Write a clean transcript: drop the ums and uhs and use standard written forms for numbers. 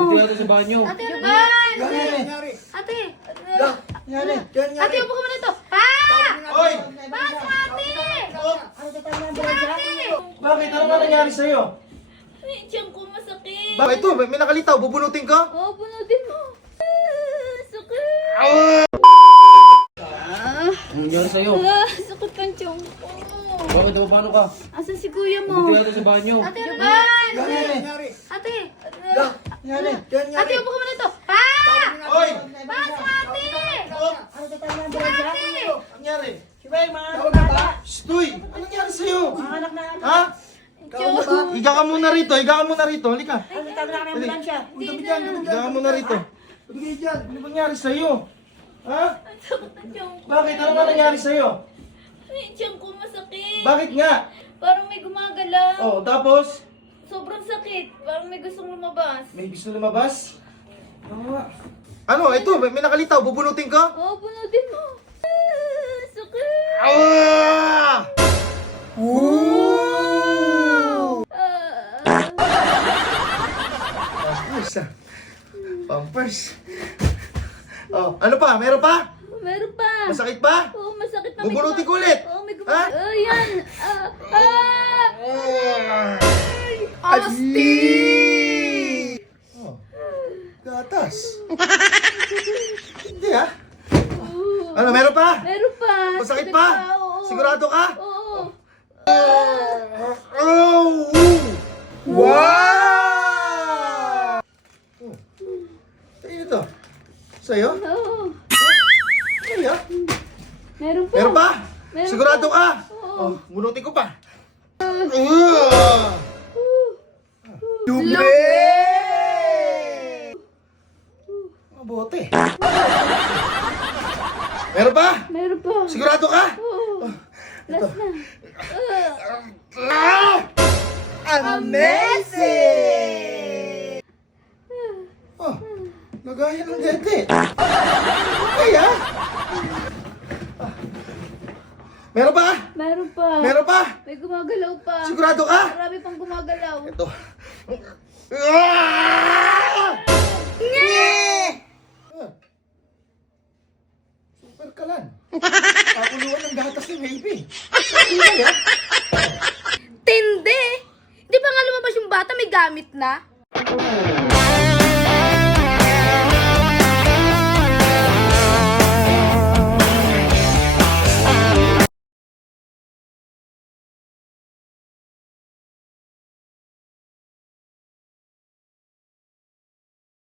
Dito yata sa banyo. Ate, ano ba? Nangyari. Ate! Nangyari. Ate, upo ka muna dito! Pa! Oy! Pasok, ate! Ate! Bakit? Ano ba nangyari sa'yo? Ay, tiyan ko masakit. Bakit ito? May nakalitaw. Bubunutin ka? Oo, bunutin mo. Sakit. Anong nangyari sa'yo? Sakit ang tiyan ko. Bakit daw paano ka? Asan si kuya Dito mo? yata sa banyo. Ate, ano ba? Nangyari. Ate! Nangyari. Ate, upo ka muna dito! Pa! Oy! Pasok, ate! Ate! Nangyari. Tawag na ba? Stoy! Ano nangyari sa'yo? Anak na Ha? Tawag na ba? Higa ka muna rito. Higa ka muna rito. Halika. Ano tawag na ng ambulansya? Higa ka muna rito. Bigay dyan. Ano ba nangyari sa'yo? Ha? Sakit ang tiyan ko. Bakit? Ano ba nangyari sa'yo? Ay, tiyan ko masakit. Bakit nga? Parang may gumagalaw. Oh, tapos? Sobrang sakit. Parang may gustong lumabas. May gusto lumabas? Ano? Ito, may nakalitaw. Bubunutin ka? Oo, bunutin mo. Sakit. Ah! Pampers ah. Pampers. Oh, ano pa? Meron pa? Meron pa. Masakit pa? Oo, masakit pa. Bubunutin ko ulit. Oo, may Ha? Oh, yan. Asti! Oh. Gatas. Hindi ah. Ano, meron pa? Meron pa. Masakit Sakit pa? Oo. Sigurado ka? Oo. Oh! Wow! Oh. Sa'yo ito. Sa'yo? Oo. Sa'yo? Meron pa. Meron pa? Meron Sigurado pa. ka? Oo. Oh, bunutin ko pa. Lube! Mabuti. Meron pa? Meron pa. Sigurado ka? Oo. Last na. Amazing! Oh, lagayan ng dete. Okay ah. Meron pa? Meron pa. Meron pa? May gumagalaw pa. Sigurado ka? Marami pang gumagalaw. Ito. Ah! Super kalan. Pakuluan ng gatas ni baby. Tindi! Di ba nga lumabas yung bata may gamit na?